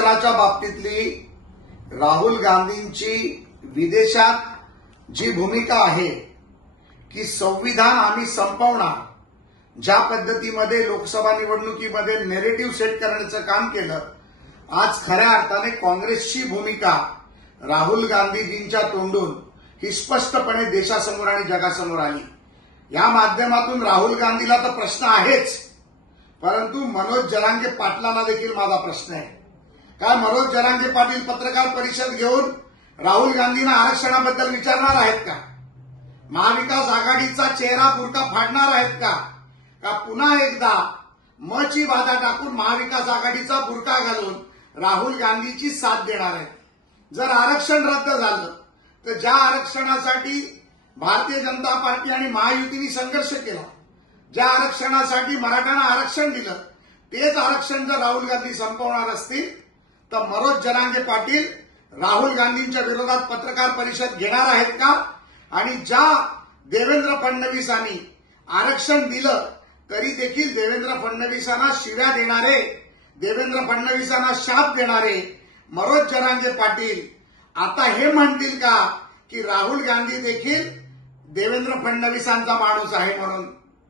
आरक्षणाच्या बाबतीतली राहुल गांधींची विदेशात जी भूमिका आहे की संविधान आम्ही संपवणार, ज्या पद्धतीमध्ये लोकसभा निवडणुकीमध्ये नेरेटिव्ह सेट करण्याचं काम केलं, आज खऱ्या अर्थाने काँग्रेसची भूमिका राहुल गांधीजींच्या तोंडून ही स्पष्टपणे देशासमोर आणि जगासमोर आली। या माध्यमातून राहुल गांधीला तर प्रश्न आहेच, परंतु मनोज जरांगे पाटलांना देखील माझा प्रश्न आहे। काय मनोज जरांगे पाटील पत्रकार परिषद घेऊन राहुल गांधींना आरक्षणाबद्दल विचारणार आहेत का? महाविकास आघाडीचा चेहरा बुरका फाडणार आहेत का? का पुन्हा एकदा मची बाधा टाकून महाविकास आघाडीचा बुरका घालून राहुल गांधीची साथ देणार आहेत? जर आरक्षण रद्द झालं तर ज्या आरक्षणासाठी भारतीय जनता पार्टी आणि महायुतीने संघर्ष केला, ज्या आरक्षणासाठी मराठ्यांना आरक्षण दिलं, तेच आरक्षण जर राहुल गांधी संपवणार असतील तर मनोज जरांगे पाटील राहुल गांधींच्या विरोधात पत्रकार परिषद घेणार आहेत का? आणि ज्या देवेंद्र फडणवीसांनी आरक्षण दिलं तरी देखील देवेंद्र फडणवीसांना शिव्या देणारे, देवेंद्र फडणवीसांना शाप देणारे मनोज जरांगे पाटील आता हे म्हणतील का की राहुल गांधी देखील देवेंद्र फडणवीसांचा माणूस आहे म्हणून?